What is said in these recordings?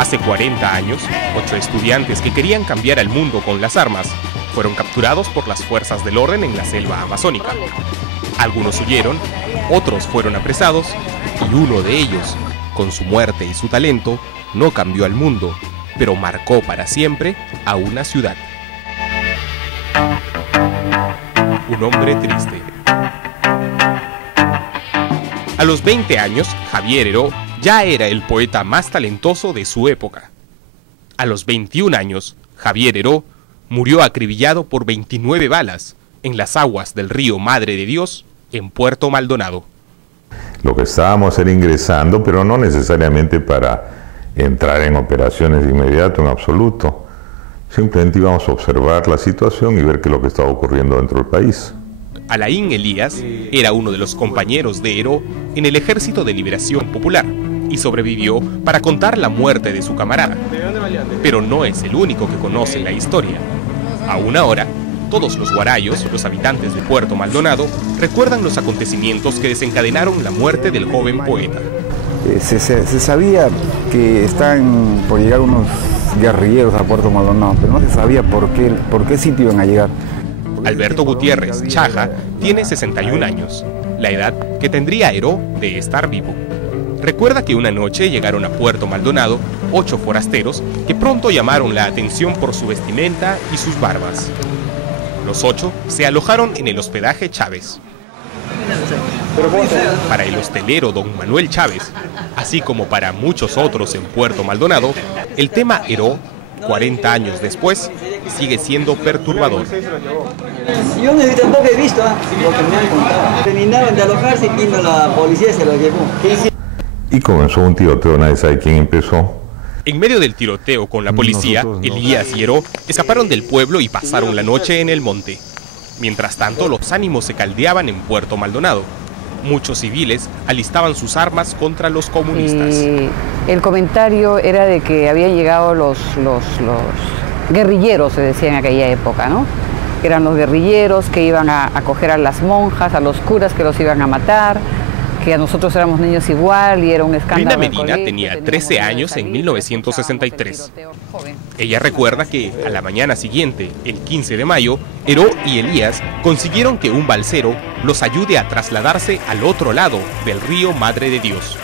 Hace 40 años, 8 estudiantes que querían cambiar al mundo con las armas fueron capturados por las fuerzas del orden en la selva amazónica. Algunos huyeron, otros fueron apresados y uno de ellos, con su muerte y su talento, no cambió al mundo, pero marcó para siempre a una ciudad. Un hombre triste. A los 20 años, Javier Heró ya era el poeta más talentoso de su época. A los 21 años, Javier Heró murió acribillado por 29 balas en las aguas del río Madre de Dios, en Puerto Maldonado. Lo que estábamos era ingresando, pero no necesariamente para entrar en operaciones de inmediato, en absoluto. Simplemente íbamos a observar la situación y ver qué es lo que estaba ocurriendo dentro del país. Alain Elías era uno de los compañeros de Heró en el Ejército de Liberación Popular y sobrevivió para contar la muerte de su camarada. Pero no es el único que conoce la historia. Aún ahora, todos los guarayos, los habitantes de Puerto Maldonado, recuerdan los acontecimientos que desencadenaron la muerte del joven poeta. Se sabía que están por llegar unos guerrilleros a Puerto Maldonado, pero no se sabía por qué sitio iban a llegar. Alberto Gutiérrez Chaja tiene 61 años, la edad que tendría Heró de estar vivo. Recuerda que una noche llegaron a Puerto Maldonado 8 forasteros que pronto llamaron la atención por su vestimenta y sus barbas. Los 8 se alojaron en el hospedaje Chávez. Para el hostelero don Manuel Chávez, así como para muchos otros en Puerto Maldonado, el tema Heró, 40 años después, sigue siendo perturbador. Yo tampoco he visto lo que me han contado. Terminaron de alojarse y vino la policía y se lo llevó. Y comenzó un tiroteo, nadie sabe quién empezó. En medio del tiroteo con la policía, Elías y Heró escaparon del pueblo y pasaron la noche en el monte. Mientras tanto, los ánimos se caldeaban en Puerto Maldonado. Muchos civiles alistaban sus armas contra los comunistas. El comentario era de que habían llegado los guerrilleros, se decía en aquella época, ¿no? Eran los guerrilleros que iban a coger a las monjas, a los curas que los iban a matar, que a nosotros éramos niños igual y era un escándalo. Rina Medina tenía 13 años en 1963. Ella recuerda que a la mañana siguiente, el 15 de mayo, Heró y Elías consiguieron que un balsero los ayude a trasladarse al otro lado del río Madre de Dios.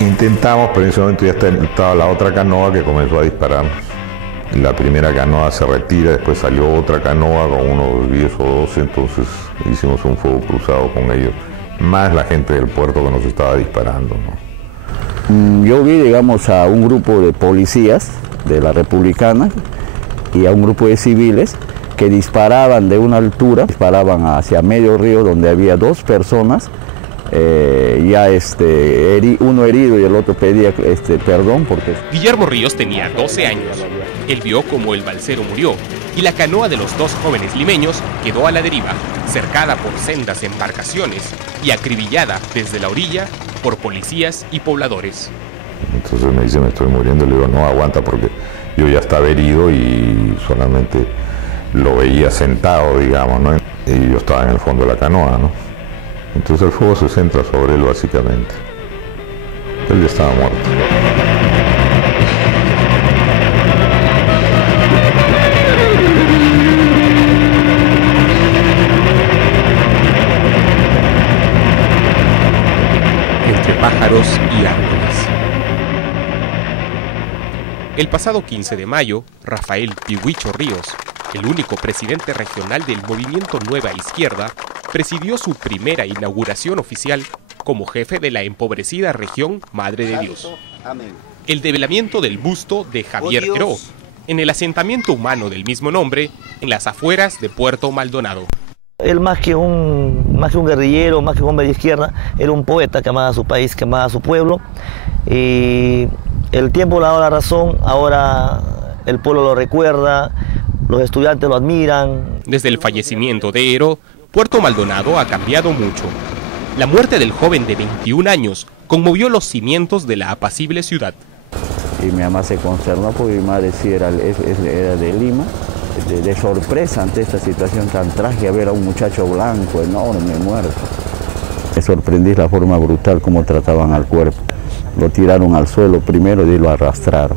Intentamos, pero en ese momento ya estaba la otra canoa que comenzó a disparar. La primera canoa se retira, después salió otra canoa con unos 10 o 12, entonces hicimos un fuego cruzado con ellos. Más la gente del puerto que nos estaba disparando, ¿no? Yo vi, digamos, a un grupo de policías de la Republicana y a un grupo de civiles que disparaban de una altura, disparaban hacia medio río donde había 2 personas, uno herido y el otro pedía perdón porque... Guillermo Ríos tenía 12 años. Él vio cómo el balsero murió y la canoa de los 2 jóvenes limeños quedó a la deriva, cercada por sendas embarcaciones y acribillada desde la orilla por policías y pobladores. Entonces me dice, me estoy muriendo, le digo, no, aguanta porque yo ya estaba herido y solamente lo veía sentado, digamos, ¿no? Y yo estaba en el fondo de la canoa, ¿no? Entonces el fuego se centra sobre él básicamente. Él ya estaba muerto. Pájaros y árboles. El pasado 15 de mayo, Rafael Pihuicho Ríos, el único presidente regional del movimiento Nueva Izquierda, presidió su primera inauguración oficial como jefe de la empobrecida región Madre de Dios. El develamiento del busto de Javier Heró, en el asentamiento humano del mismo nombre, en las afueras de Puerto Maldonado. Él más que un guerrillero, más que un hombre de izquierda, era un poeta que amaba a su país, que amaba a su pueblo. Y el tiempo le ha dado la razón, ahora el pueblo lo recuerda, los estudiantes lo admiran. Desde el fallecimiento de Heró, Puerto Maldonado ha cambiado mucho. La muerte del joven de 21 años conmovió los cimientos de la apacible ciudad. Y mi mamá se consternó porque mi madre sí era de Lima. De sorpresa ante esta situación tan trágica, ver a un muchacho blanco, enorme, muerto. Me sorprendí la forma brutal como trataban al cuerpo. Lo tiraron al suelo primero y lo arrastraron.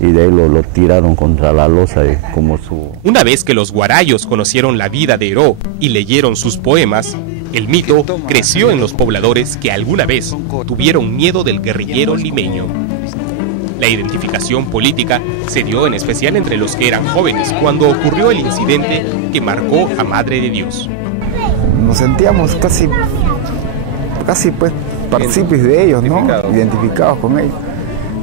y de ahí lo tiraron contra la losa como su... Una vez que los guarayos conocieron la vida de Heró y leyeron sus poemas, el mito creció en los pobladores que alguna vez tuvieron miedo del guerrillero limeño. La identificación política se dio en especial entre los que eran jóvenes cuando ocurrió el incidente que marcó a Madre de Dios. Nos sentíamos casi pues partícipes de ellos, ¿no? Identificados con ellos.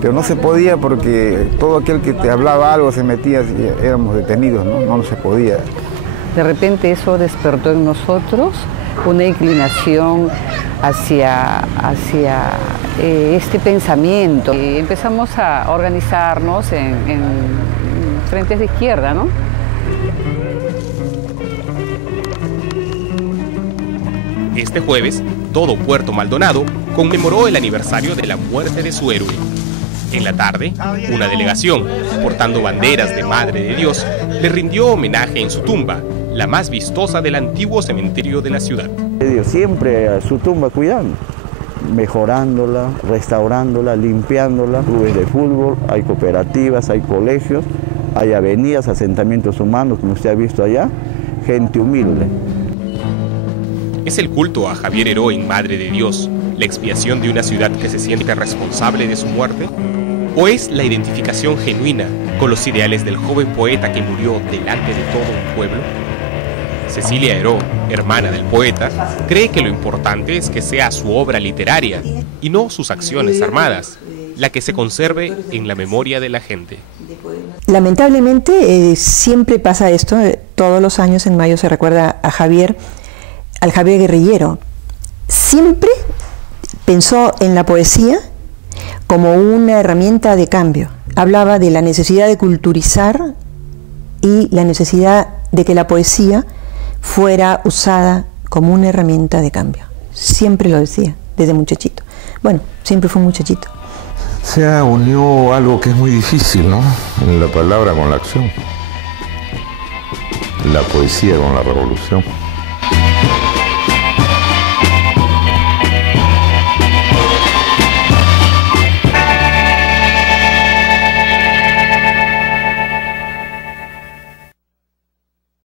Pero no se podía porque todo aquel que te hablaba algo se metía, éramos detenidos, ¿no? No se podía. De repente eso despertó en nosotros una inclinación hacia este pensamiento. Y empezamos a organizarnos en frentes de izquierda, ¿no? Este jueves, todo Puerto Maldonado conmemoró el aniversario de la muerte de su héroe. En la tarde, una delegación, portando banderas de Madre de Dios, le rindió homenaje en su tumba, la más vistosa del antiguo cementerio de la ciudad. Siempre a su tumba cuidando, mejorándola, restaurándola, limpiándola. Clubes de fútbol, hay cooperativas, hay colegios, hay avenidas, asentamientos humanos, como usted ha visto allá, gente humilde. ¿Es el culto a Javier Heró en Madre de Dios la expiación de una ciudad que se siente responsable de su muerte? ¿O es la identificación genuina con los ideales del joven poeta que murió delante de todo un pueblo? Cecilia Heró, hermana del poeta, cree que lo importante es que sea su obra literaria y no sus acciones armadas, la que se conserve en la memoria de la gente. Lamentablemente siempre pasa esto, todos los años en mayo se recuerda a Javier, al Javier guerrillero. Siempre pensó en la poesía como una herramienta de cambio. Hablaba de la necesidad de culturizar y la necesidad de que la poesía fuera usada como una herramienta de cambio. Siempre lo decía, desde muchachito. Bueno, siempre fue un muchachito. Se unió algo que es muy difícil, ¿no? La palabra con la acción. La poesía con la revolución.